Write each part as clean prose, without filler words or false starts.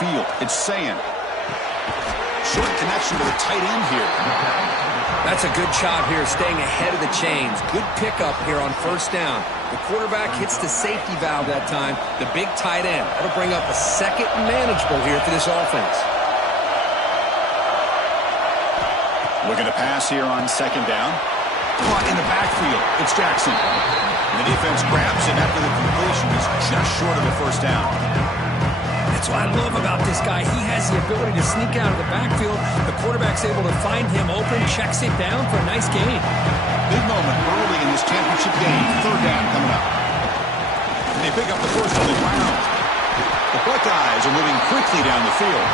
field. It's saying. Short connection to the tight end here. That's a good job here, staying ahead of the chains. Good pickup here on first down. The quarterback hits the safety valve that time, the big tight end. That'll bring up a second manageable here for this offense. Looking to pass here on second down. Caught in the backfield. It's Jackson. And the defense grabs him after the completion. He's just short of a first down. That's what I love about this guy. He has the ability to sneak out of the backfield. The quarterback's able to find him open, checks it down for a nice gain. Big moment early in this championship game. Third down coming up. And they pick up the first on the ground. The Buckeyes are moving quickly down the field.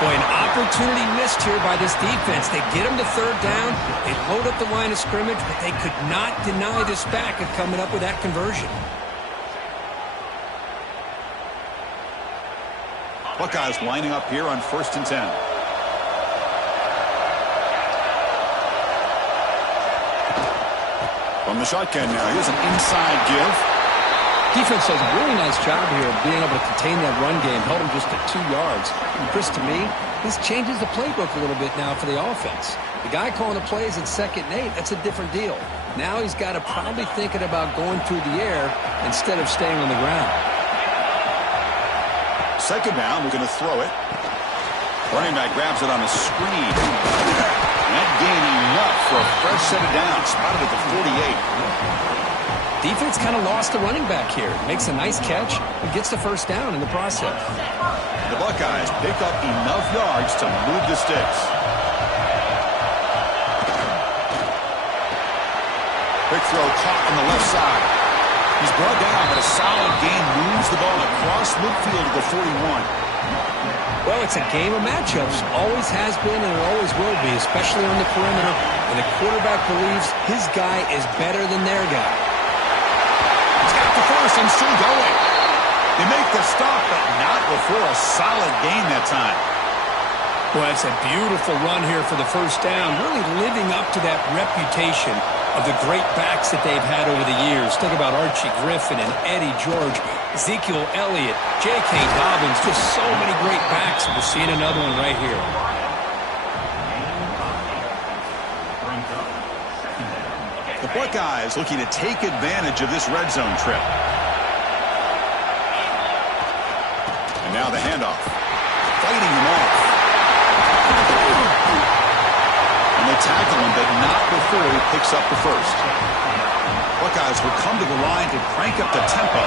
Boy, an opportunity missed here by this defense. They get him to third down. They load up the line of scrimmage, but they could not deny this back of coming up with that conversion. Buckeyes lining up here on 1st and 10. From the shotgun now, here's an inside give. Defense does a really nice job here of being able to contain that run game, held him just at 2 yards. And Chris, to me, this changes the playbook a little bit now for the offense. The guy calling the plays at 2nd and 8, that's a different deal. Now he's got to probably thinking about going through the air instead of staying on the ground. Second down, we're going to throw it. Running back grabs it on a screen. That gain enough for a fresh set of downs. Spotted at the 48. Defense kind of lost the running back here. Makes a nice catch and gets the first down in the process. The Buckeyes pick up enough yards to move the sticks. Quick throw caught on the left side. He's brought down, but a solid gain moves the ball across midfield to the 41. Well, it's a game of matchups. Always has been and it always will be, especially on the perimeter. And the quarterback believes his guy is better than their guy. He's got the first and still going. They make the stop, but not before a solid gain that time. Well, it's a beautiful run here for the first down, really living up to that reputation of the great backs that they've had over the years. Think about Archie Griffin and Eddie George, Ezekiel Elliott, J.K. Dobbins, just so many great backs. We're seeing another one right here. The Buckeyes looking to take advantage of this red zone trip. And now the handoff. Fighting him off. And they tackle him, but not before he picks up the first. Buckeyes will come to the line to crank up the tempo.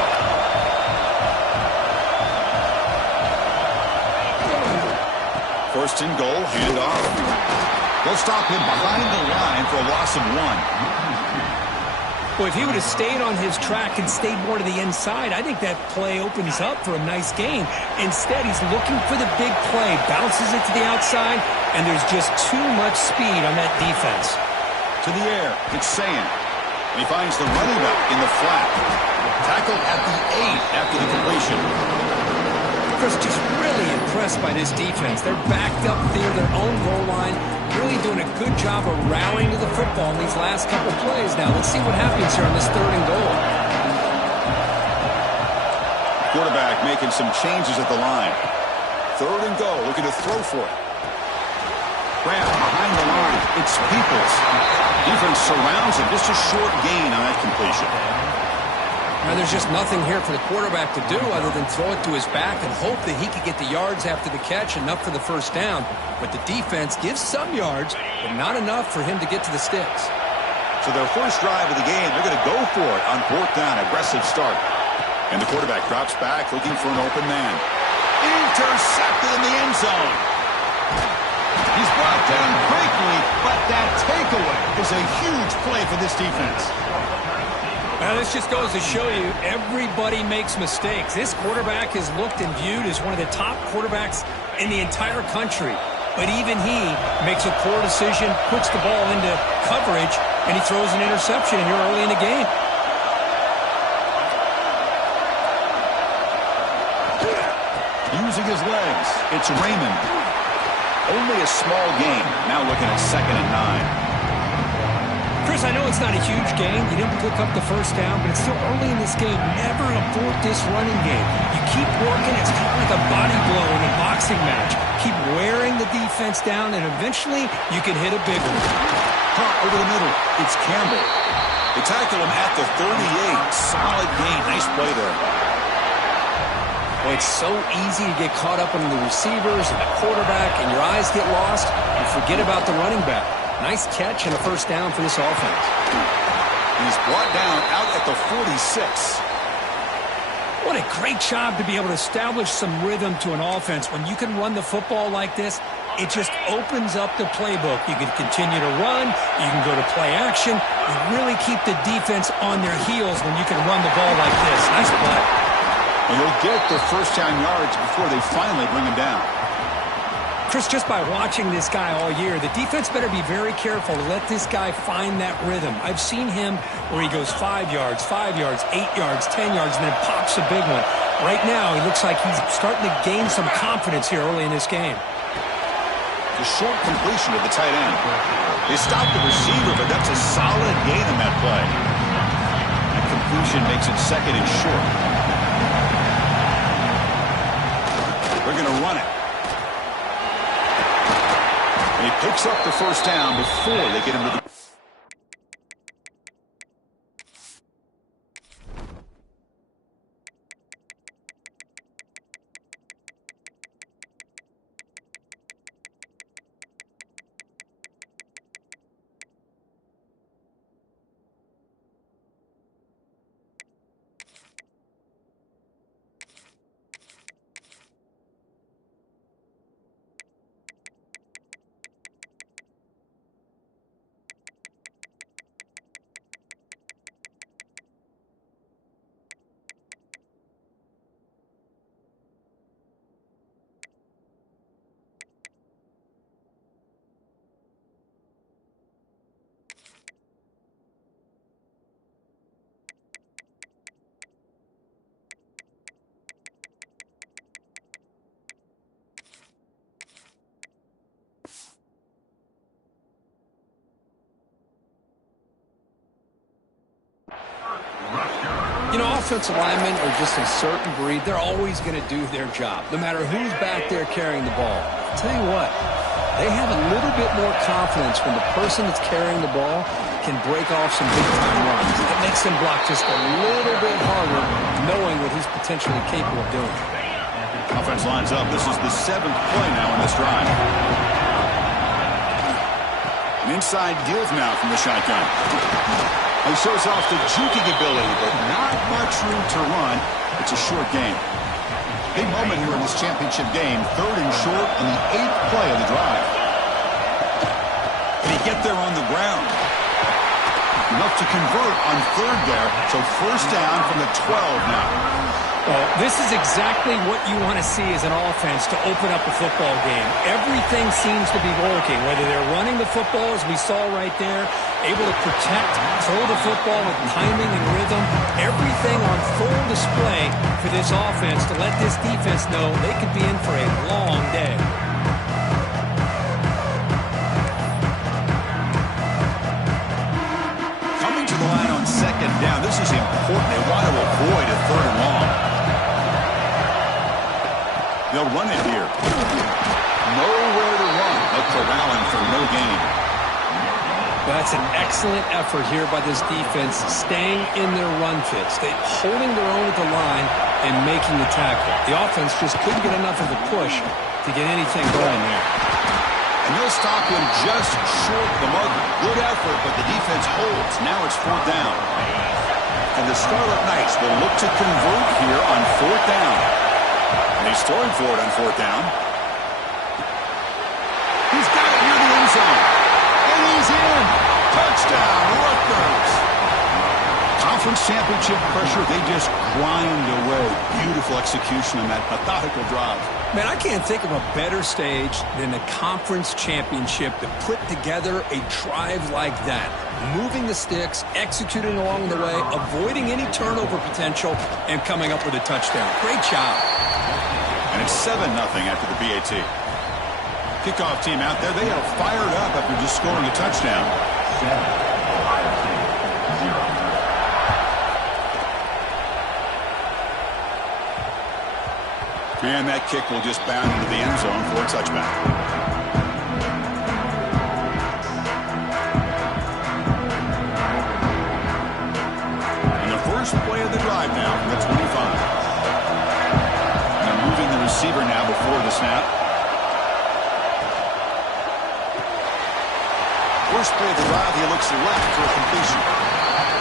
First and goal, handoff. They'll stop him behind the line for a loss of 1. Well, if he would have stayed on his track and stayed more to the inside, I think that play opens up for a nice gain. Instead, he's looking for the big play, bounces it to the outside, and there's just too much speed on that defense. To the air, it's Sayin. And he finds the running back in the flat. Tackled at the 8 after the completion. Chris, just really impressed by this defense. They're backed up near their own goal line, really doing a good job of rallying to the football in these last couple plays. Now, let's see what happens here on this 3rd and goal. Quarterback making some changes at the line. 3rd and goal, looking to throw for it. Grab behind the line. It's Peoples. Defense surrounds him. Just a short gain on that completion. Now, there's just nothing here for the quarterback to do other than throw it to his back and hope that he could get the yards after the catch, enough for the first down. But the defense gives some yards, but not enough for him to get to the sticks. So their first drive of the game, they're going to go for it on 4th down. Aggressive start. And the quarterback drops back, looking for an open man. Intercepted in the end zone. He's brought down quickly, but that takeaway is a huge play for this defense. Well, this just goes to show you everybody makes mistakes. This quarterback is looked and viewed as one of the top quarterbacks in the entire country. But even he makes a poor decision, puts the ball into coverage, and he throws an interception here early in the game. Using his legs, it's Raymond. Only a small gain. Now looking at 2nd and 9. Chris, I know it's not a huge game. You didn't pick up the first down, but it's still early in this game. Never abort this running game. You keep working. It's kind of like a body blow in a boxing match. Keep wearing the defense down, and eventually you can hit a big one. Caught over the middle. It's Campbell. They tackle him at the 38. Solid gain. Nice play there. Well, it's so easy to get caught up in the receivers and the quarterback, and your eyes get lost. You forget about the running back. Nice catch and a first down for this offense. He's brought down out at the 46. What a great job to be able to establish some rhythm to an offense. When you can run the football like this, it just opens up the playbook. You can continue to run. You can go to play action. You really keep the defense on their heels when you can run the ball like this. Nice play. And they'll get their first down yards before they finally bring him down. Chris, just by watching this guy all year, the defense better be very careful to let this guy find that rhythm. I've seen him where he goes 5 yards, 8 yards, 10 yards, and then pops a big one. Right now, he looks like he's starting to gain some confidence here early in this game. The short completion to the tight end. They stopped the receiver, but that's a solid gain in that play. That completion makes it second and short. They're going to run it. And he picks up the first down before they get him to the... You know, offensive linemen are just a certain breed. They're always going to do their job, no matter who's back there carrying the ball. I'll tell you what, they have a little bit more confidence when the person that's carrying the ball can break off some big-time runs. It makes them block just a little bit harder, knowing what he's potentially capable of doing. Offense lines up. This is the 7th play now in this drive. An inside give now from the shotgun. He shows off the juking ability, but not much room to run. It's a short game. Big moment here in this championship game. 3rd and short on the 8th play of the drive. Can he get there on the ground? Enough to convert on 3rd there. So first down from the 12 now. Well, this is exactly what you want to see as an offense to open up a football game. Everything seems to be working, whether they're running the football, as we saw right there, able to protect, throw the football with timing and rhythm, everything on full display for this offense to let this defense know they could be in for a long day. Coming to the line on 2nd down, this is important. They want to avoid a 3rd and long. They'll run it here. Nowhere to run. They're corralling for no gain. That's an excellent effort here by this defense, staying in their run fits. They're holding their own at the line and making the tackle. The offense just couldn't get enough of the push to get anything going there. And they'll stop him just short of the mark. Good effort, but the defense holds. Now it's 4th down. And the Scarlet Knights will look to convert here on 4th down. And he's throwing for it on 4th down. He's got it near the end zone. And he's in. Touchdown, Rutgers. Conference championship pressure, they just grind away. Beautiful execution on that methodical drive. Man, I can't think of a better stage than the conference championship to put together a drive like that. Moving the sticks, executing along the way, avoiding any turnover potential, and coming up with a touchdown. Great job. And it's 7-0 after the BAT. Kickoff team out there, they are fired up after just scoring a touchdown. And that kick will just bound into the end zone for a touchback. And the first play of the drive now from the 25. And they're moving the receiver now before the snap. First play of the drive, he looks left for a completion.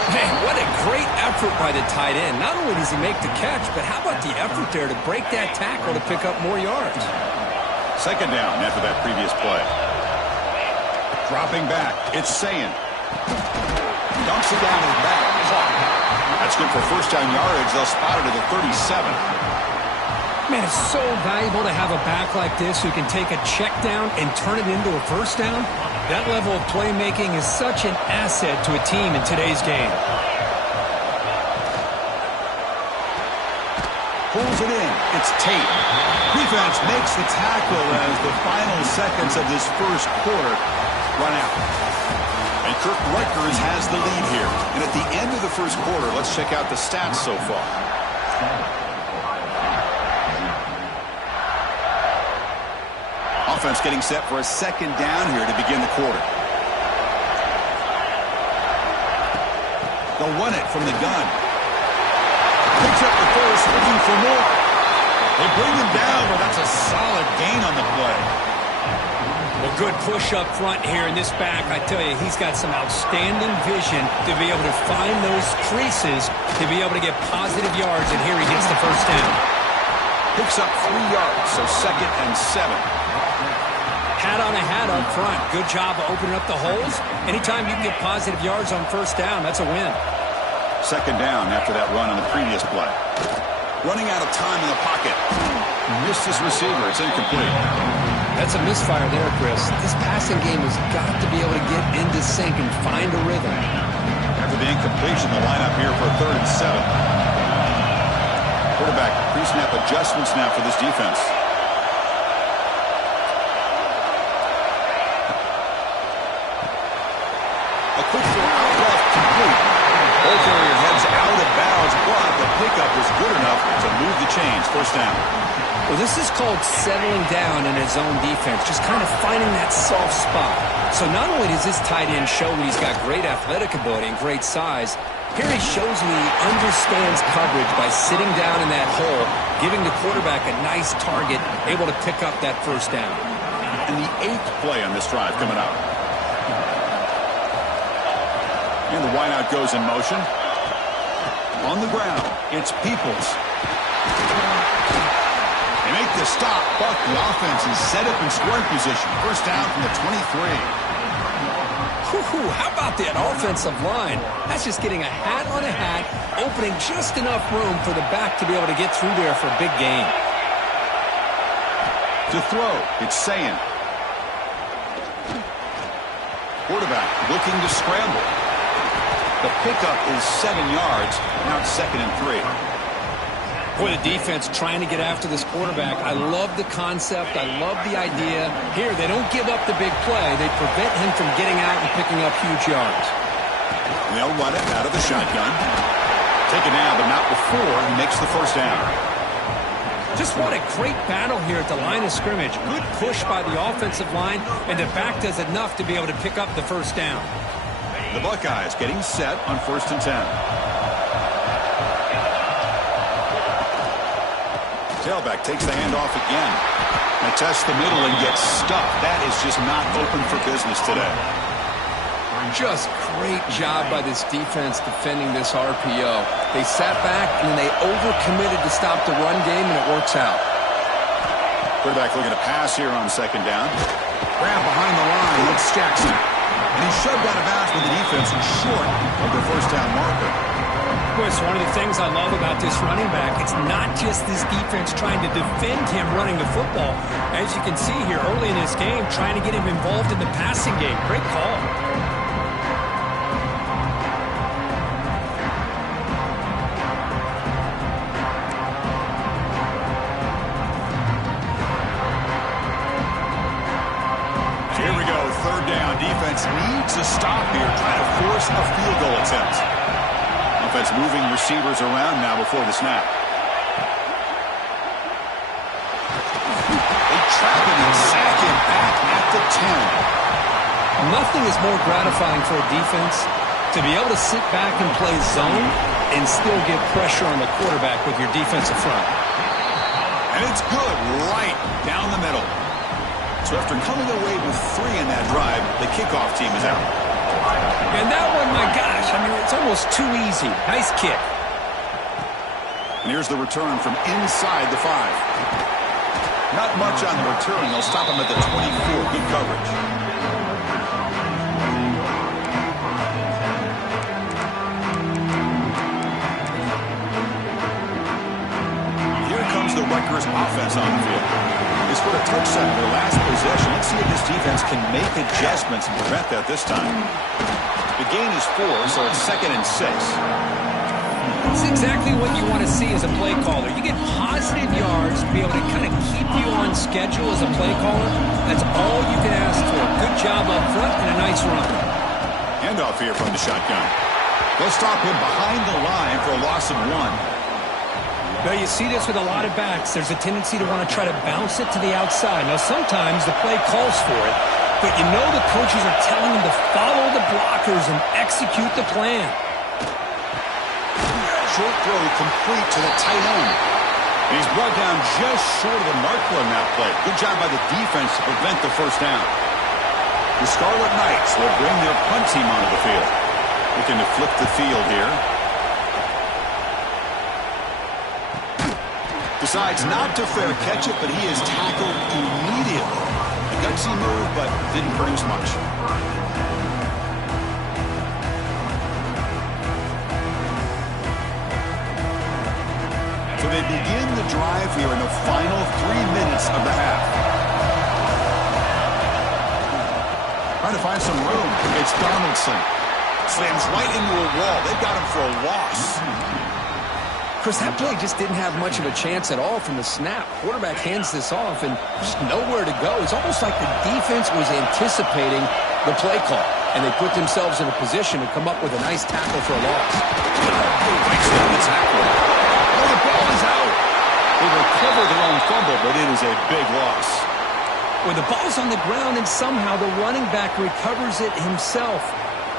Man, what a great effort by the tight end. Not only does he make the catch, but how about the effort there to break that tackle to pick up more yards? Second down after that previous play. Dropping back, it's Sayin. Dumps it down his back. That's good for first down yardage. They'll spot it at the 37. Man, it's so valuable to have a back like this who can take a check down and turn it into a first down. That level of playmaking is such an asset to a team in today's game. Pulls it in. It's Tate. Defense makes the tackle as the final seconds of this first quarter run out. And Kirk Rutgers has the lead here. And at the end of the first quarter, let's check out the stats so far. Offense getting set for a second down here to begin the quarter. They'll run it from the gun. Picks up the first, looking for more. They bring him down, but that's a solid gain on the play. Well, good push up front here in this back. I tell you, he's got some outstanding vision to be able to find those creases, to be able to get positive yards, and here he gets the first down. Picks up 3 yards, so 2nd and 7. Hat on a hat up front. Good job of opening up the holes. Anytime you can get positive yards on first down, that's a win. Second down after that run on the previous play. Running out of time in the pocket. Missed his receiver. It's incomplete. That's a misfire there, Chris. This passing game has got to be able to get into sync and find a rhythm. After the incompletion, the lineup here for 3rd and 7. Quarterback pre-snap adjustments now for this defense. A quick throw out left, complete. Ball carrier heads out of bounds, but the pickup was good enough to move the chains. First down. Well, this is called settling down in his zone defense, just kind of finding that soft spot. So not only does this tight end show that he's got great athletic ability and great size, here he shows me he understands coverage by sitting down in that hole, giving the quarterback a nice target, able to pick up that first down. And the 8th play on this drive coming up. And the wideout goes in motion. On the ground, it's Peoples. They make the stop, but the offense is set up in scoring position. First down from the 23. How about that offensive line? That's just getting a hat on a hat, opening just enough room for the back to be able to get through there for a big gain. To throw, it's Sayin. Quarterback looking to scramble. The pickup is 7 yards. Now it's 2nd and 3. Boy, the defense trying to get after this quarterback. I love the concept. I love the idea. Here, they don't give up the big play. They prevent him from getting out and picking up huge yards. They'll run it out of the shotgun. Take it now, but not before he makes the first down. Just what a great battle here at the line of scrimmage. Good push by the offensive line, and the back does enough to be able to pick up the first down. The Buckeyes getting set on 1st and 10. Tailback takes the handoff again. And tests the middle and gets stuffed. That is just not open for business today. Just great job by this defense defending this RPO. They sat back and then they overcommitted to stop the run game, and it works out. Quarterback looking to pass here on 2nd down. Grab behind the line. It's Jackson. And he's shoved out of bounds with the defense and short of the first down marker. Boy, it's one of the things I love about this running back. It's not just this defense trying to defend him running the football. As you can see here early in this game, trying to get him involved in the passing game. Great call. Here we go, 3rd down. Defense needs a stop here, trying to force a field goal attempt. Offense moving receivers around now before the snap. back at the 10. Nothing is more gratifying for a defense to be able to sit back and play zone and still get pressure on the quarterback with your defensive front. And it's good right down the middle. So after coming away with 3 in that drive, the kickoff team is out. And that one, my gosh, I mean, it's almost too easy. Nice kick. And here's the return from inside the 5. Not much on the return. They'll stop him at the 24. Good coverage. Here comes the Rutgers offense on the field. They scored a touchdown in their last possession. Let's see if this defense can make adjustments and prevent that this time. The gain is 4, so it's 2nd and 6. It's exactly what you want to see as a play caller. You get positive yards to be able to kind of keep you on schedule as a play caller. That's all you can ask for. Good job up front and a nice run. Handoff here from the shotgun. They'll stop him behind the line for a loss of 1. Well, you see this with a lot of backs. There's a tendency to want to try to bounce it to the outside. Now, sometimes the play calls for it, but you know the coaches are telling them to follow the blockers and execute the plan. Short throw complete to the tight end. And he's brought down just short of the marker on that play. Good job by the defense to prevent the first down. The Scarlet Knights will bring their punt team onto the field. Looking to flip the field here. Decides not to fair catch it, but he is tackled immediately. A gutsy move, but didn't produce much. So they begin the drive here in the final 3 minutes of the half. Trying to find some room. It's Donaldson. Slams right into a wall. They've got him for a loss. Chris, that play just didn't have much of a chance at all from the snap. Quarterback hands this off and just nowhere to go. It's almost like the defense was anticipating the play call, and they put themselves in a position to come up with a nice tackle for a loss. Breaks down the tackle. Oh, the ball is out. They recover their own fumble, but it is a big loss. When the ball's on the ground and somehow the running back recovers it himself,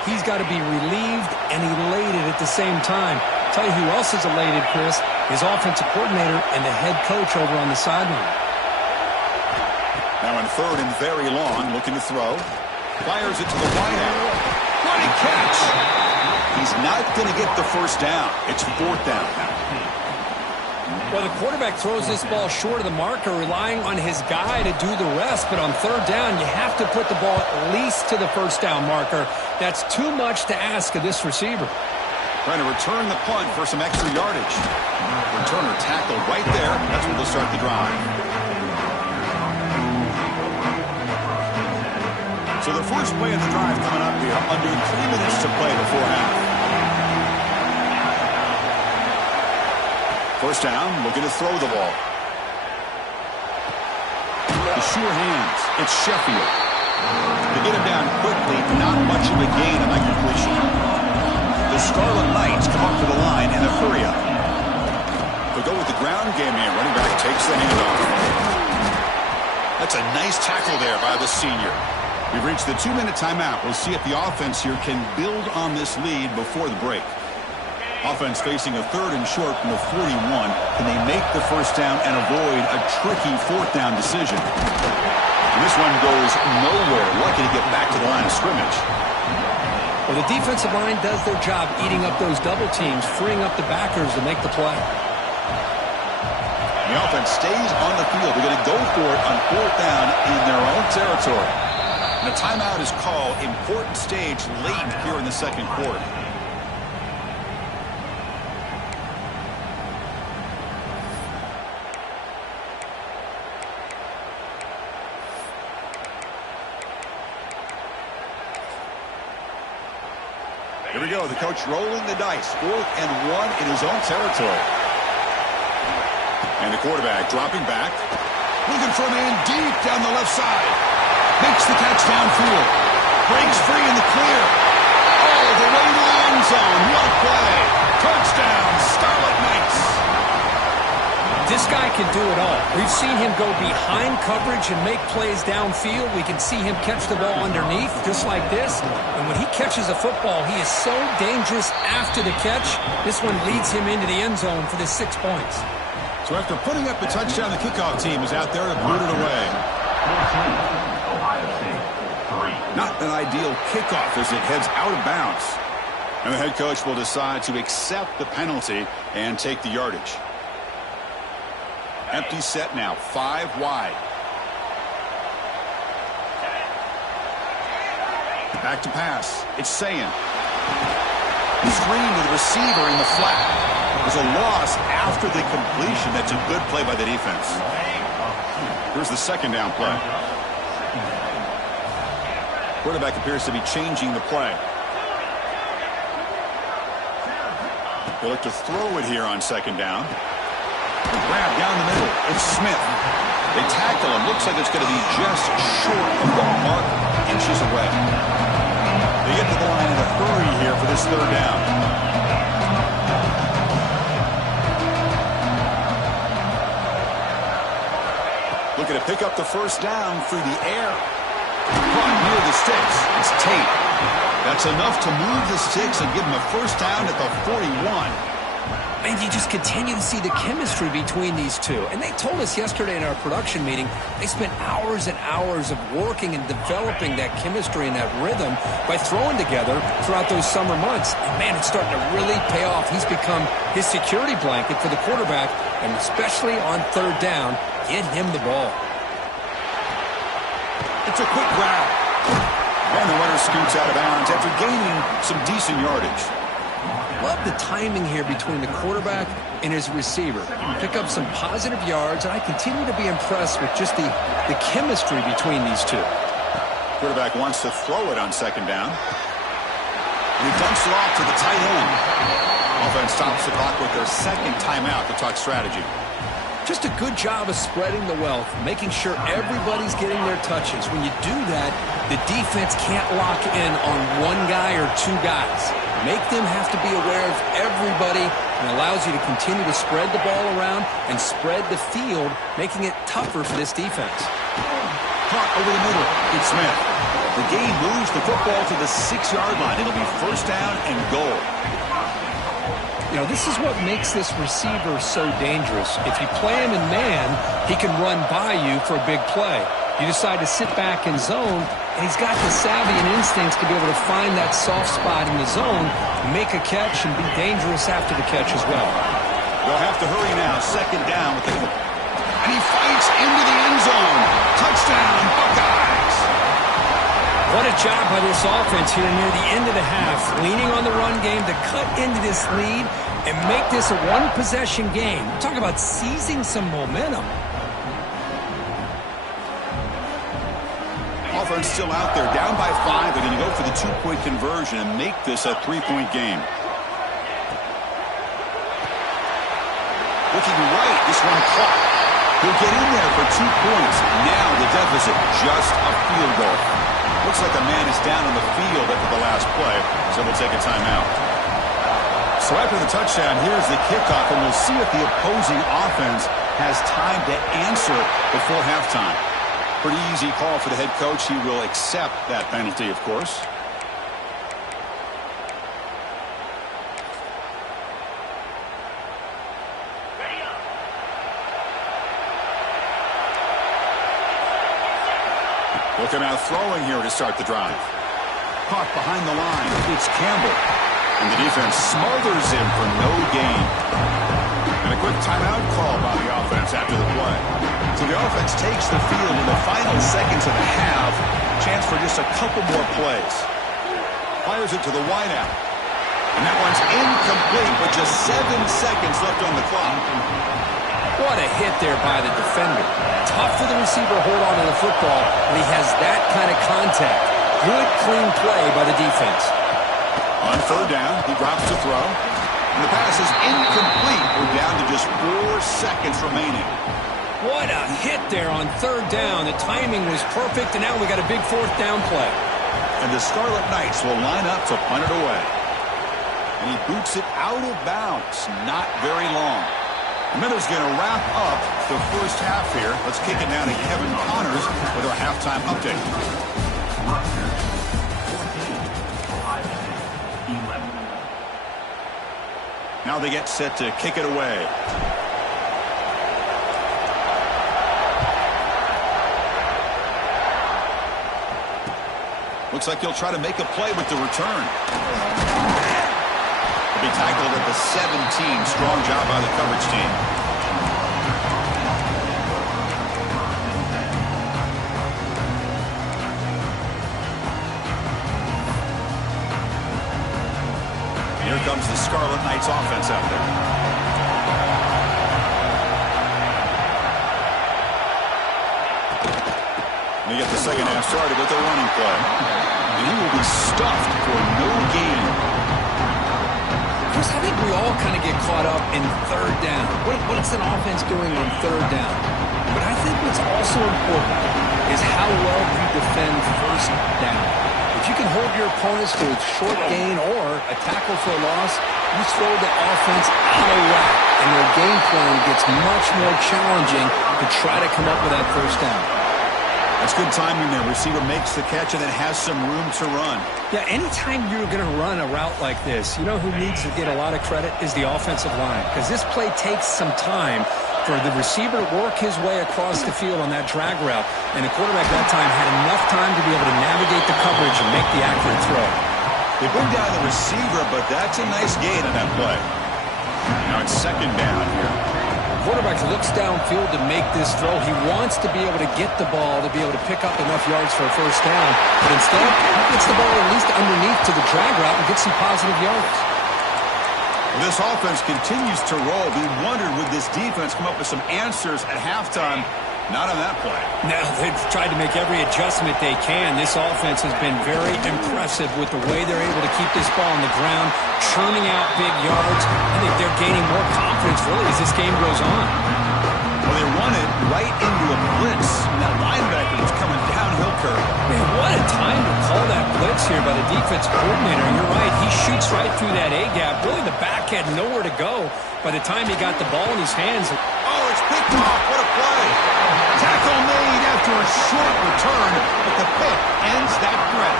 he's got to be relieved and elated at the same time. Tell you who else is elated, Chris, his offensive coordinator and the head coach over on the sideline. Now in 3rd and very long, looking to throw. Fires it to the wideout. Running catch. He's not going to get the first down. It's 4th down now. Well, the quarterback throws this ball short of the marker, relying on his guy to do the rest. But on 3rd down, you have to put the ball at least to the first down marker. That's too much to ask of this receiver. Trying to return the punt for some extra yardage. Returner tackled right there. That's where they'll start the drive. So the first play of the drive coming up here. Under 3 minutes to play before half. First down, looking to throw the ball. The sure hands. It's Sheffield. To get him down quickly, not much of a gain on that completion. The Scarlet Knights come up to the line in a hurry-up. They'll go with the ground game here. Running back takes the handoff. That's a nice tackle there by the senior. We've reached the 2-minute timeout. We'll see if the offense here can build on this lead before the break. Offense facing a 3rd and short from the 41. Can they make the first down and avoid a tricky 4th down decision? And this one goes nowhere. Lucky to get back to the line of scrimmage. Well, the defensive line does their job eating up those double teams, freeing up the backers to make the play. The offense stays on the field. They're going to go for it on 4th down in their own territory. And a timeout is called. Important stage late here in the 2nd quarter. Here we go. The coach rolling the dice. 4th and 1 in his own territory. And the quarterback dropping back. Looking for a man deep down the left side. Makes the catch downfield. Breaks free in the clear. All the way to the end zone. What a play. Touchdown, Scarlet Knights. This guy can do it all. We've seen him go behind coverage and make plays downfield. We can see him catch the ball underneath, just like this. And when he catches a football, he is so dangerous after the catch. This one leads him into the end zone for the 6 points. So after putting up the touchdown, the kickoff team is out there to boot it away. Not an ideal kickoff as it heads out of bounds. And the head coach will decide to accept the penalty and take the yardage. Empty set now, 5 wide. Back to pass. It's Sayan. Screen to the receiver in the flat. There's a loss after the completion. That's a good play by the defense. Here's the second down play. Quarterback appears to be changing the play. They look to throw it here on second down. Grab down the middle. It's Smith. They tackle him. Looks like it's going to be just short of the mark, inches away. They get to the line in a hurry here for this third down. Looking to pick up the first down through the air. Caught near the sticks. It's Tate. That's enough to move the sticks and give him a first down at the 41. And you just continue to see the chemistry between these two. And they told us yesterday in our production meeting, they spent hours and hours of working and developing that chemistry and that rhythm by throwing together throughout those summer months. And, man, it's starting to really pay off. He's become his security blanket for the quarterback, and especially on third down, get him the ball. It's a quick grab. And the runner scoots out of bounds after gaining some decent yardage. Love the timing here between the quarterback and his receiver. Pick up some positive yards, and I continue to be impressed with just the chemistry between these two. Quarterback wants to throw it on second down. And he dumps it off to the tight end. Offense stops the clock with their second timeout to talk strategy. Just a good job of spreading the wealth, making sure everybody's getting their touches. When you do that, the defense can't lock in on one guy or two guys. Make them have to be aware of everybody, and allows you to continue to spread the ball around and spread the field, making it tougher for this defense. Caught over the middle. It's Smith. The game moves the football to the 6-yard line. It'll be first down and goal. You know, this is what makes this receiver so dangerous. If you play him in man, he can run by you for a big play. You decide to sit back in zone, and he's got the savvy and instincts to be able to find that soft spot in the zone, make a catch, and be dangerous after the catch as well. They'll have to hurry now. Second down with the... And he fights into the end zone. Touchdown, Buckeyes. What a job by this offense here near the end of the half, leaning on the run game to cut into this lead and make this a one-possession game. Talk about seizing some momentum. Offense still out there, down by 5. They're going to go for the 2-point conversion and make this a 3-point game. Looking right, this one caught. He'll get in there for 2 points. Now the deficit, just a field goal. Looks like a man is down on the field after the last play, so we'll take a timeout. So after the touchdown, here's the kickoff, and we'll see if the opposing offense has time to answer before halftime. Pretty easy call for the head coach. He will accept that penalty, of course. Look at out throwing here to start the drive. Caught behind the line. It's Campbell. And the defense smothers him for no gain. And a quick timeout call by the offense after the play. So the offense takes the field in the final seconds of the half. Chance for just a couple more plays. Fires it to the wideout. And that one's incomplete with just 7 seconds left on the clock. What a hit there by the defender. Tough for the receiver to hold on to the football when he has that kind of contact. Good, clean play by the defense. On third down, he drops to throw. And the pass is incomplete. We're down to just 4 seconds remaining. What a hit there on third down. The timing was perfect, and now we got a big fourth down play. And the Scarlet Knights will line up to punt it away. And he boots it out of bounds. Not very long. Miller's going to wrap up the first half here. Let's kick it down to Kevin Connors with our halftime update. Now they get set to kick it away. Looks like he'll try to make a play with the return. He'll be tackled at the 17. Strong job by the coverage team. Here comes the Scarlet Knights offense out there. They get the second half started with a running play. And he will be stuffed for no gain. Chris, I think we all kind of get caught up in third down. What's an offense doing on third down? But I think what's also important is how well you defend first down. If you can hold your opponents to a short gain or a tackle for a loss, you throw the offense out of whack, and their game plan gets much more challenging to try to come up with that first down. That's good timing there. Receiver makes the catch and then has some room to run. Yeah, anytime you're going to run a route like this, you know who needs to get a lot of credit is the offensive line, because this play takes some time for the receiver to work his way across the field on that drag route, and the quarterback that time had enough time to be able to navigate the coverage and make the accurate throw. They bring down the receiver, but that's a nice gain on that play. Now it's second down here. Quarterback looks downfield to make this throw. He wants to be able to get the ball to be able to pick up enough yards for a first down, but instead he gets the ball at least underneath to the drag route and gets some positive yards. This offense continues to roll. We wondered, would this defense come up with some answers at halftime? Not on that play. No, they've tried to make every adjustment they can. This offense has been very impressive with the way they're able to keep this ball on the ground, churning out big yards. I think they're gaining more confidence, really, as this game goes on. Well, they run it right into a blitz, and that linebacker was coming downhill curve. Man, what a time to call that blitz here by the defense coordinator. You're right, he shoots right through that A-gap. Really, the back had nowhere to go by the time he got the ball in his hands. Oh, it's picked off. What a play. Tackle made after a short return, but the pick ends that threat.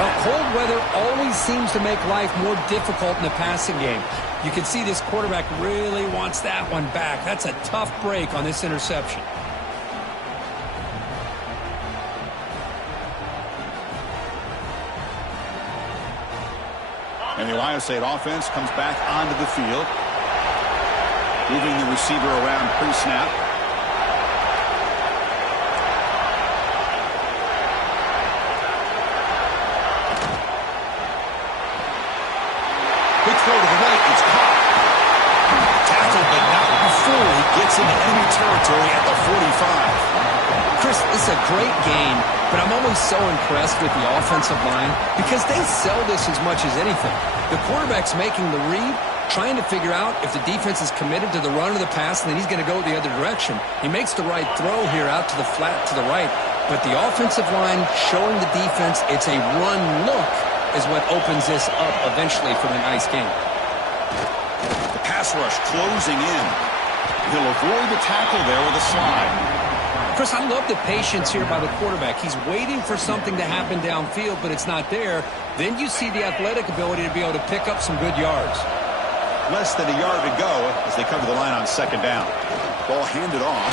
Well, cold weather always seems to make life more difficult in the passing game. You can see this quarterback really wants that one back. That's a tough break on this interception. And the Ohio State offense comes back onto the field, moving the receiver around pre-snap. Quick throw to the right. It's caught. Tackled, but not before he gets into enemy territory at the 45. Chris, it's a great game, but I'm always so impressed with the offensive line because they sell this as much as anything. The quarterback's making the read, trying to figure out if the defense is committed to the run or the pass, and then he's going to go the other direction. He makes the right throw here out to the flat to the right, but the offensive line showing the defense it's a run look is what opens this up eventually for the nice game. The pass rush closing in. He'll avoid the tackle there with a slide. Chris, I love the patience here by the quarterback. He's waiting for something to happen downfield, but it's not there. Then you see the athletic ability to be able to pick up some good yards. Less than a yard to go as they cover the line on second down. Ball handed off.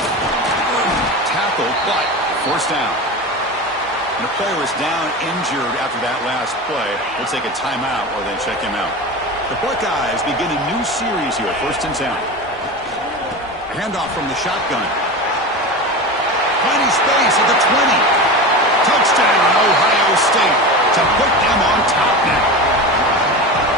Tackled, but forced down. And the player is down injured after that last play. We'll take a timeout or then check him out. The Buckeyes begin a new series here, 1st and 10. Handoff from the shotgun. Plenty space at the 20. Touchdown, Ohio State, to put them on top now.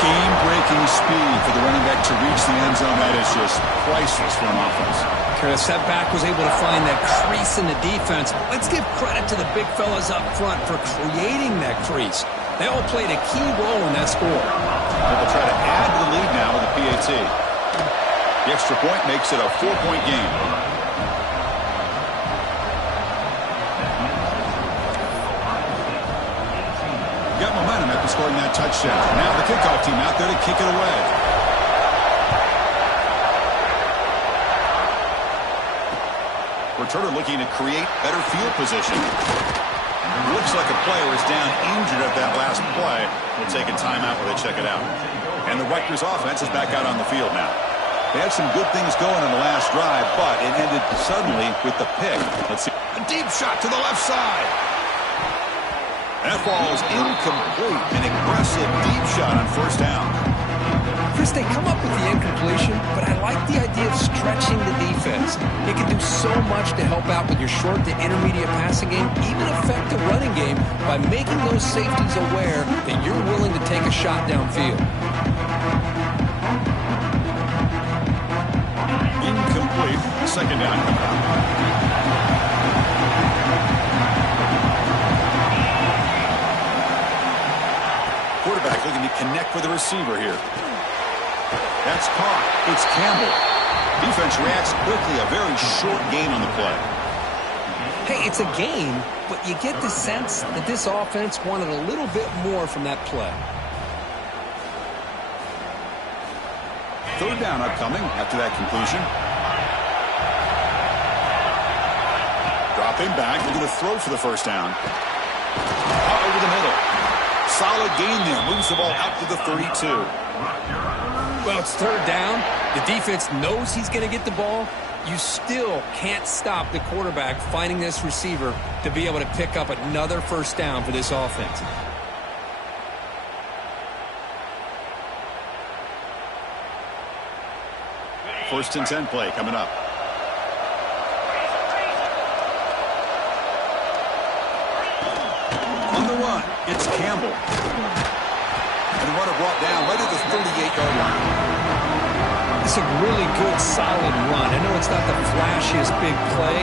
Game-breaking speed for the running back to reach the end zone. That is just priceless for an offense. Chris, that back was able to find that crease in the defense. Let's give credit to the big fellas up front for creating that crease. They all played a key role in that score. They'll try to add to the lead now with a PAT. The extra point makes it a 4-point game. Got momentum after scoring that touchdown. Now the kickoff team out there to kick it away. Returner looking to create better field position. Looks like a player is down injured at that last play. We'll take a timeout while they check it out. And the Rutgers offense is back out on the field now. They had some good things going on the last drive, but it ended suddenly with the pick. Let's see. A deep shot to the left side. That ball is incomplete. An aggressive deep shot on first down. Chris, they come up with the incompletion, but I like the idea of stretching the defense. It can do so much to help out with your short to intermediate passing game, even affect the running game by making those safeties aware that you're willing to take a shot downfield. Incomplete. Second down coming up. Quarterback looking to connect with the receiver here. That's caught. It's Campbell. Defense reacts quickly. A very short gain on the play. Hey, it's a gain, but you get the sense that this offense wanted a little bit more from that play. Third down upcoming after that completion. Dropping back, looking to throw for the first down. Over the middle. Solid gain there. Moves the ball out to the 32. Well, it's third down. The defense knows he's going to get the ball. You still can't stop the quarterback finding this receiver to be able to pick up another first down for this offense. First and 10 play coming up. On the run, it's Campbell. And the runner brought down right at the 38-yard line. It's a really good, solid run. I know it's not the flashiest big play,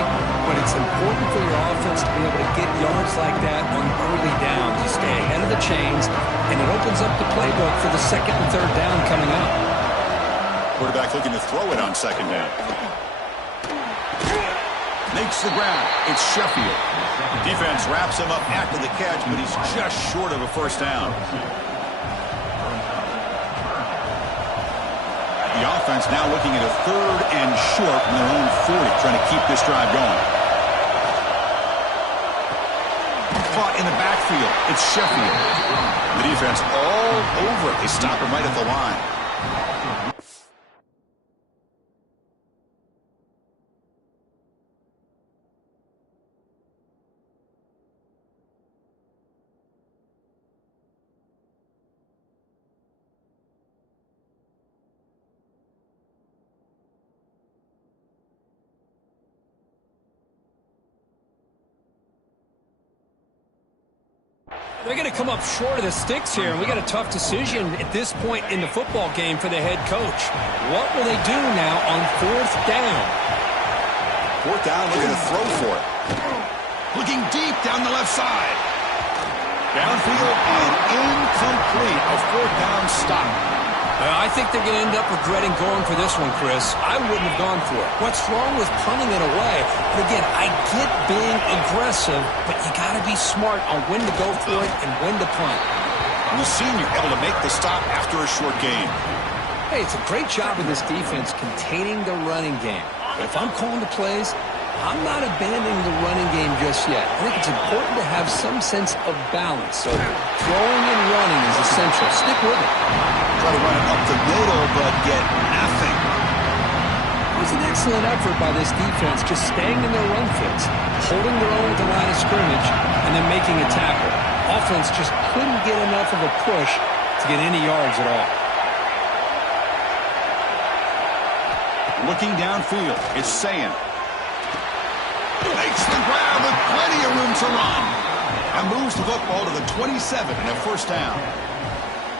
but it's important for your offense to be able to get yards like that on early downs. You stay ahead of the chains, and it opens up the playbook for the second and third down coming up. Quarterback looking to throw it on second down. Makes the grab. It's Sheffield. Defense wraps him up after the catch, but he's just short of a first down. The offense now looking at a third and short from their own 40, trying to keep this drive going. Caught in the backfield. It's Sheffield. The defense all over it. They stop him right at the line. They're going to come up short of the sticks here, and we got a tough decision at this point in the football game for the head coach. What will they do now on fourth down? Fourth down, looking to throw for it. Looking deep down the left side. Downfield and incomplete. A fourth down stop. I think they're going to end up regretting going for this one, Chris. I wouldn't have gone for it. What's wrong with punting it away? But again, I get being aggressive, but you got to be smart on when to go for it and when to punt. The senior able to make the stop after a short gain. Hey, it's a great job of this defense containing the running game. But if I'm calling the plays, I'm not abandoning the running game just yet. I think it's important to have some sense of balance. So throwing and running is essential. Stick with it. Try to run it up the middle, but get nothing. It was an excellent effort by this defense, just staying in their run fits, holding their own at the line of scrimmage, and then making a tackle. Offense just couldn't get enough of a push to get any yards at all. Looking downfield, it's Sayan. Makes the grab with plenty of room to run. And moves the football to the 27 and a first down.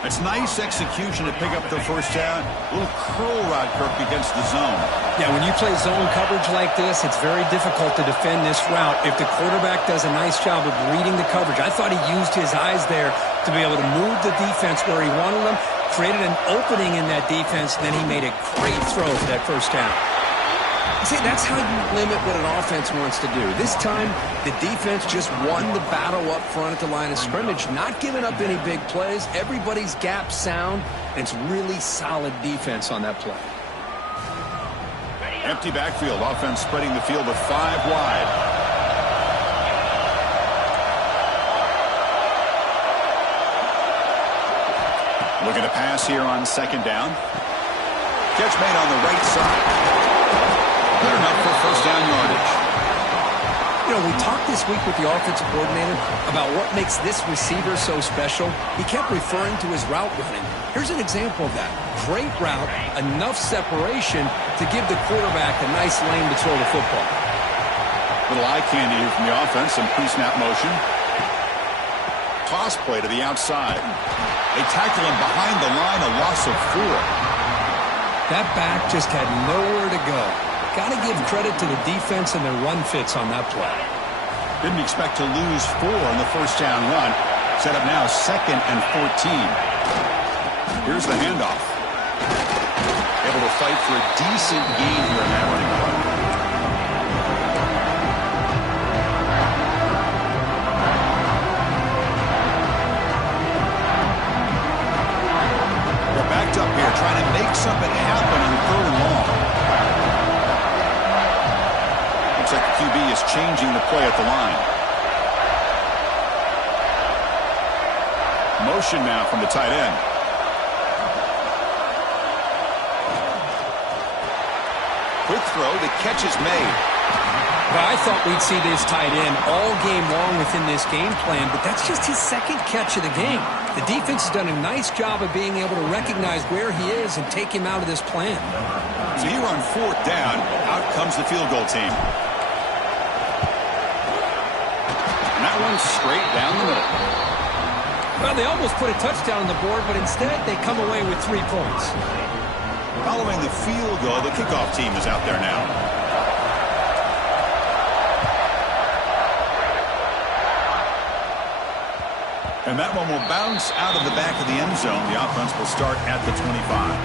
It's nice execution to pick up the first down. A little curl rod, Kirk, against the zone. Yeah, when you play zone coverage like this, it's very difficult to defend this route if the quarterback does a nice job of reading the coverage. I thought he used his eyes there to be able to move the defense where he wanted them, created an opening in that defense, and then he made a great throw for that first down. See, that's how you limit what an offense wants to do. This time, the defense just won the battle up front at the line of scrimmage, not giving up any big plays. Everybody's gap sound, and it's really solid defense on that play. Empty backfield. Offense spreading the field with 5 wide. Looking to pass here on 2nd down. Catch made on the right side. Good enough for first down yardage. You know, we talked this week with the offensive coordinator about what makes this receiver so special. He kept referring to his route running. Here's an example of that. Great route, enough separation to give the quarterback a nice lane to throw the football. Little eye candy here from the offense. Some pre-snap motion. Toss play to the outside. They tackle him behind the line, a loss of 4. That back just had nowhere to go. Got to give credit to the defense and their run fits on that play. Didn't expect to lose 4 in the first down run. Set up now 2nd and 14. Here's the handoff. Able to fight for a decent gain here in that running play. They're backed up here trying to make something happen on 3rd and long. Looks like the QB is changing the play at the line. Motion now from the tight end. Quick throw, the catch is made. Well, I thought we'd see this tight end all game long within this game plan, but that's just his 2nd catch of the game. The defense has done a nice job of being able to recognize where he is and take him out of this plan. So here on 4th down, out comes the field goal team. And that one's straight down the middle. Well, they almost put a touchdown on the board, but instead they come away with 3 points. Following the field goal, the kickoff team is out there now. And that one will bounce out of the back of the end zone. The offense will start at the 25.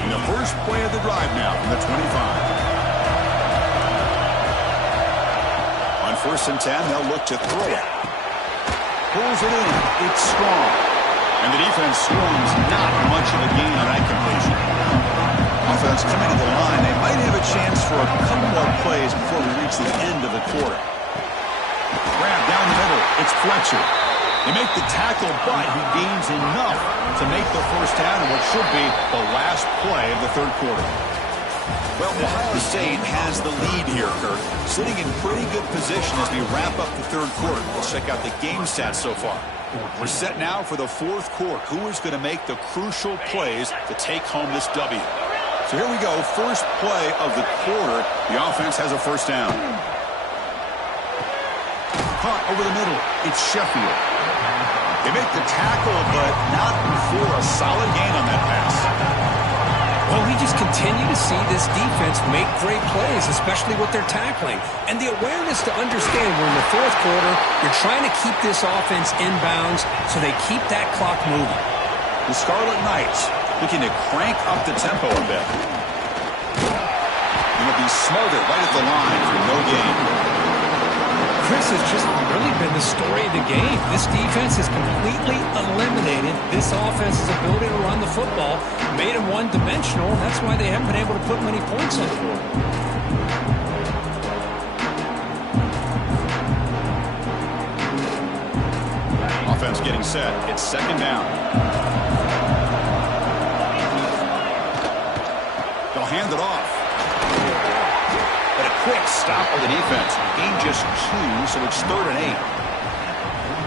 And the first play of the drive now from the 25. On 1st and 10, they'll look to throw it. Pulls it in. It's strong. And the defense swarms not much of a gain on that completion. Offense coming to the line. They might have a chance for a couple more plays before we reach the end of the quarter. Grab down the middle. It's Fletcher. They make the tackle, but he gains enough to make the first down in what should be the last play of the 3rd quarter. Well, Ohio State has the lead here, Kirk. Sitting in pretty good position as we wrap up the 3rd quarter. Let's check out the game stats so far. We're set now for the 4th quarter. Who is going to make the crucial plays to take home this W? So here we go. First play of the quarter. The offense has a first down. Caught over the middle. It's Sheffield. They make the tackle, but not before a solid gain on that pass. Well, we just continue to see this defense make great plays, especially with their tackling. And the awareness to understand we're in the 4th quarter, you're trying to keep this offense in bounds so they keep that clock moving. The Scarlet Knights looking to crank up the tempo a bit. And it'll be smothered right at the line for no gain. Chris has just really been the story of the game. This defense has completely eliminated this offense's ability to run the football, made them one-dimensional, and that's why they haven't been able to put many points on the board. Offense getting set. It's 2nd down. They'll hand it off. But a quick stop by the defense. Gain just 2, so it's 3rd and 8.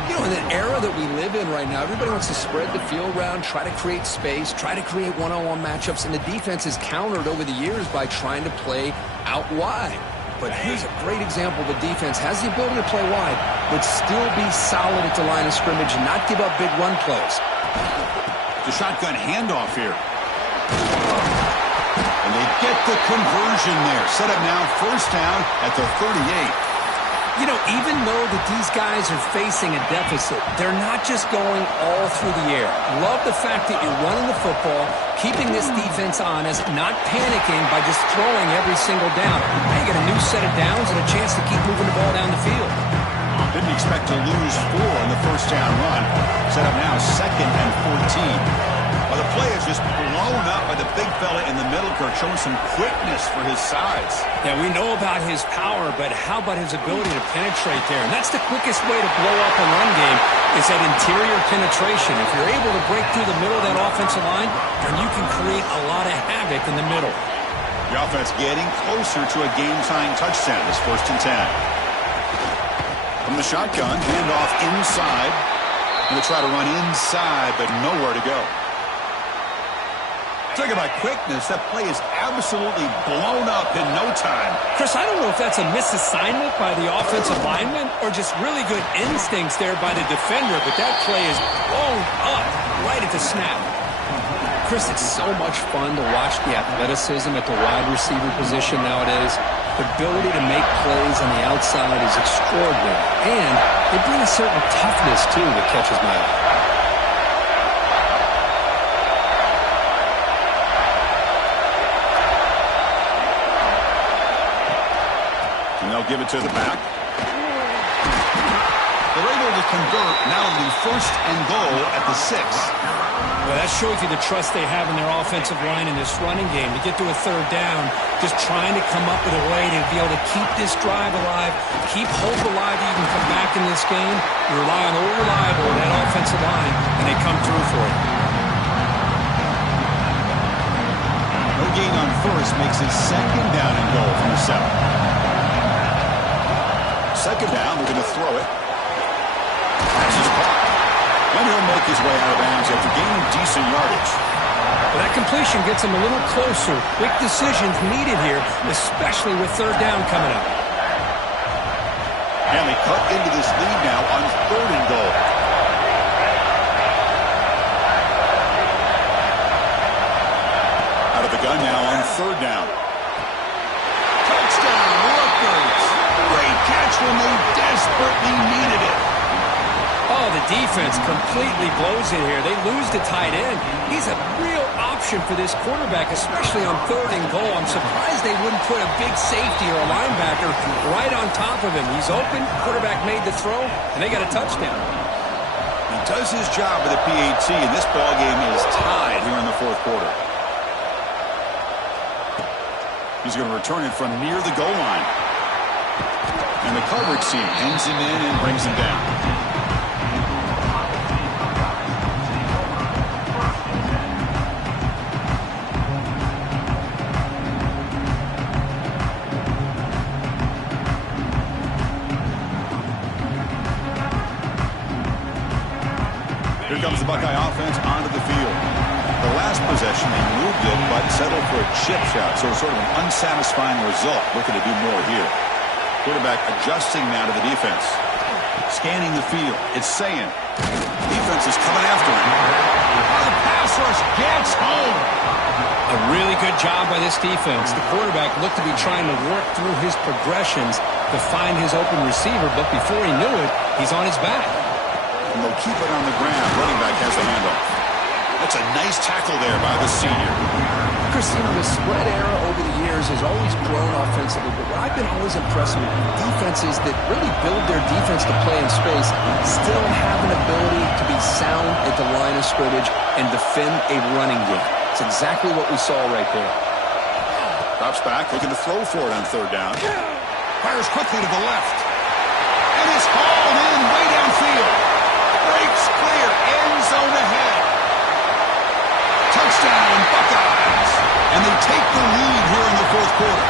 You know, in the era that we live in right now, everybody wants to spread the field around, try to create space, try to create one-on-one matchups, and the defense is countered over the years by trying to play out wide. But here's a great example. The defense has the ability to play wide, but still be solid at the line of scrimmage and not give up big run plays. The shotgun handoff here. And they get the conversion there. Set up now, first down at the 38. You know, even though that these guys are facing a deficit, they're not just going all through the air. Love the fact that you're running the football, keeping this defense honest, not panicking by just throwing every single down. Now you get a new set of downs and a chance to keep moving the ball down the field. Didn't expect to to lose 4 on the first down run. Set up now 2nd and 14. Well, the play is just blown up by the big fella in the middle, Kirk, showing some quickness for his size. Yeah, we know about his power, but how about his ability to penetrate there? And that's the quickest way to blow up a run game is that interior penetration. If you're able to break through the middle of that offensive line, then you can create a lot of havoc in the middle. The offense getting closer to a game-tying touchdown. It's 1st and 10. From the shotgun, handoff inside. Going to try to run inside, but nowhere to go. Talk about quickness. That play is absolutely blown up in no time. Chris, I don't know if that's a misassignment by the offensive lineman or just really good instincts there by the defender, but that play is blown up right at the snap. Chris, it's so much fun to watch the athleticism at the wide receiver position nowadays. The ability to make plays on the outside is extraordinary, and they bring a certain toughness, too, that catches my eye. They'll give it to the back. They're able to convert. Now it'll be 1st and goal at the 6. Well, that shows you the trust they have in their offensive line in this running game. To get to a 3rd down, just trying to come up with a way to be able to keep this drive alive, keep hope alive that you can come back in this game. You rely on old reliable in that offensive line, and they come through for it. No gain on 1st makes it 2nd down and goal from the 7. 2nd down, they're going to throw it. Pass is caught. And he'll make his way out of bounds after gaining decent yardage. Well, that completion gets him a little closer. Quick decisions needed here, especially with 3rd down coming up. And they cut into this lead now on 3rd and goal. Out of the gun now on 3rd down. Touchdown, Rutgers! Great catch when they desperately needed it. Oh, the defense completely blows it here. They lose the tight end. He's a real option for this quarterback, especially on 3rd and goal. I'm surprised they wouldn't put a big safety or a linebacker right on top of him. He's open, quarterback made the throw, and they got a touchdown. He does his job with the PAT, and this ballgame is tied here in the 4th quarter. He's going to return it from near the goal line. And the coverage team pins him in and brings him down. Here comes the Buckeye offense onto the field. The last possession, they moved it, but settled for a chip shot, so sort of an unsatisfying result. Looking to do more here. Quarterback adjusting now to the defense. Scanning the field. It's saying. Defense is coming after him. Oh, the pass rush gets home. A really good job by this defense. The quarterback looked to be trying to work through his progressions to find his open receiver, but before he knew it, he's on his back. And they'll keep it on the ground. Running back has the handoff. That's a nice tackle there by the senior. Chris, the spread era over the years has always grown offensively, but what I've been always impressed with defenses that really build their defense to play in space still have an ability to be sound at the line of scrimmage and defend a running game. It's exactly what we saw right there. Drops back, looking to throw for it on 3rd down. Fires quickly to the left. And it's hauled in way downfield. Breaks clear, end zone ahead. Touchdown, Buckeyes. And they take the lead here in the 4th quarter.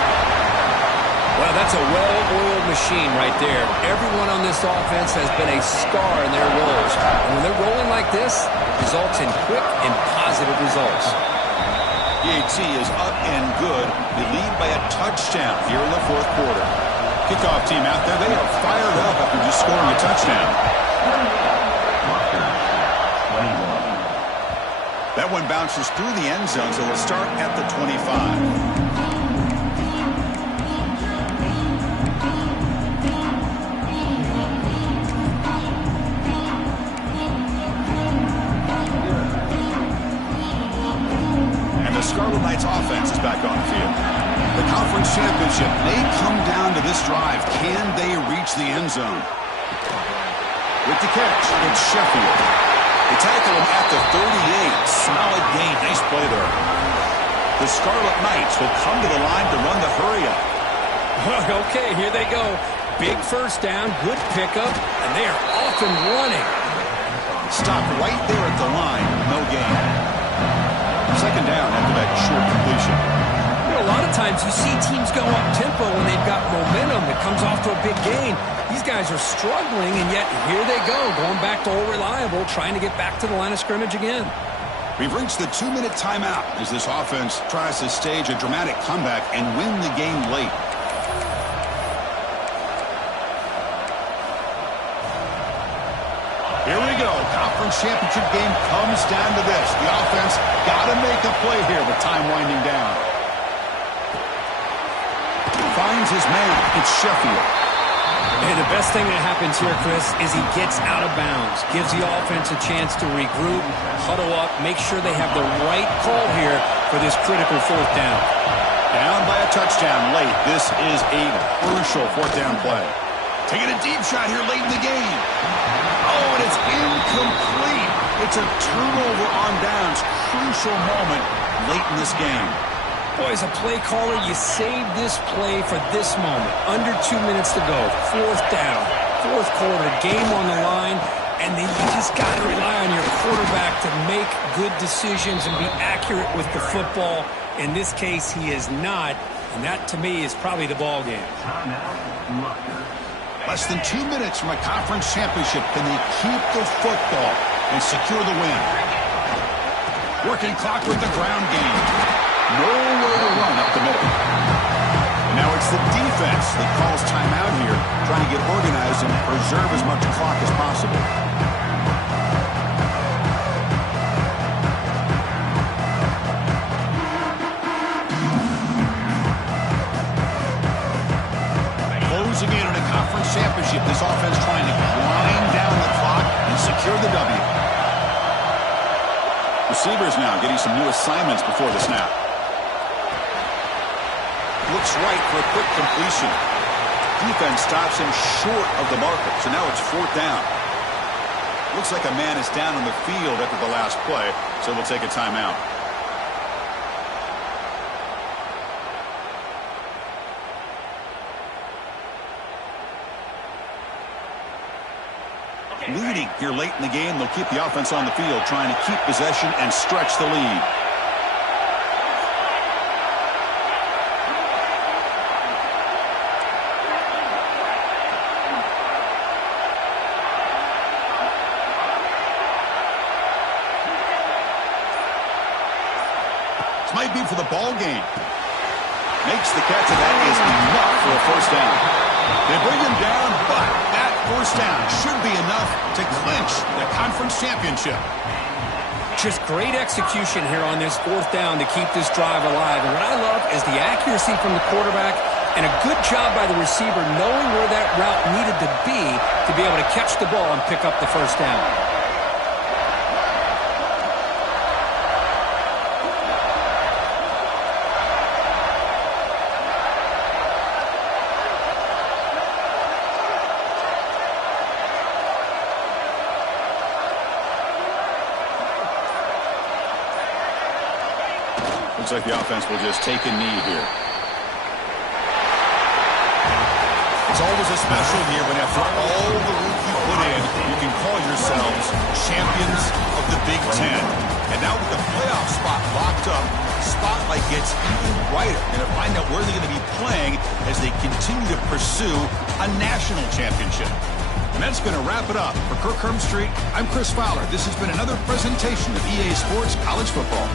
Well, that's a well-oiled machine right there. Everyone on this offense has been a star in their roles. And when they're rolling like this, it results in quick and positive results. PAT is up and good. They lead by a touchdown here in the 4th quarter. Kickoff team out there, they are fired up after just scoring a touchdown. That one bounces through the end zone, so they'll start at the 25. And the Scarlet Knights offense is back on the field. The conference championship may come down to this drive. Can they reach the end zone? With the catch, it's Sheffield. They tackle him at the 38. Solid gain. Nice play there. The Scarlet Knights will come to the line to run the hurry-up. Okay, here they go. Big first down, good pickup, and they are off and running. Stop right there at the line. No gain. Second down after that short completion. You know, a lot of times you see teams go up-tempo when they've got momentum that comes off to a big gain. These guys are struggling, and yet here they go, going back to old reliable, trying to get back to the line of scrimmage again. We've reached the 2-minute timeout as this offense tries to stage a dramatic comeback and win the game late. Here we go. Conference championship game comes down to this. The offense got to make a play here with time winding down. Finds his man. It's Sheffield. And the best thing that happens here, Chris, is he gets out of bounds, gives the offense a chance to regroup, huddle up, make sure they have the right call here for this critical fourth down. Down by a touchdown late. This is a crucial fourth down play. Taking a deep shot here late in the game. Oh, and it's incomplete. It's a turnover on downs. Crucial moment late in this game. Boy, as a play caller, you save this play for this moment. Under 2 minutes to go. Fourth down. Fourth quarter. Game on the line. And then you just got to rely on your quarterback to make good decisions and be accurate with the football. In this case, he is not. And that, to me, is probably the ball game. Less than 2 minutes from a conference championship. Can they keep the football and secure the win? Working clock with the ground game. Nowhere to run up the middle. And now it's the defense that calls timeout here, trying to get organized and preserve as much clock as possible. Closing in on a conference championship, this offense trying to grind down the clock and secure the W. Receivers now getting some new assignments before the snap. Looks right for a quick completion. Defense stops him short of the marker, so now it's fourth down. Looks like a man is down on the field after the last play, so we'll take a timeout. Leading here late in the game, they'll keep the offense on the field, trying to keep possession and stretch the lead. This might be for the ball game. Makes the catch, and that is enough for a first down. They bring him down, but that first down should be enough to clinch the conference championship. Just great execution here on this fourth down to keep this drive alive. And what I love is the accuracy from the quarterback and a good job by the receiver knowing where that route needed to be able to catch the ball and pick up the first down. Looks like the offense will just take a knee here. It's always a special year when after all the work you put in, you can call yourselves champions of the Big Ten. And now with the playoff spot locked up, the spotlight gets even brighter. They're going to find out where they're going to be playing as they continue to pursue a national championship. And that's going to wrap it up. For Kirk Street, I'm Chris Fowler. This has been another presentation of EA Sports College Football.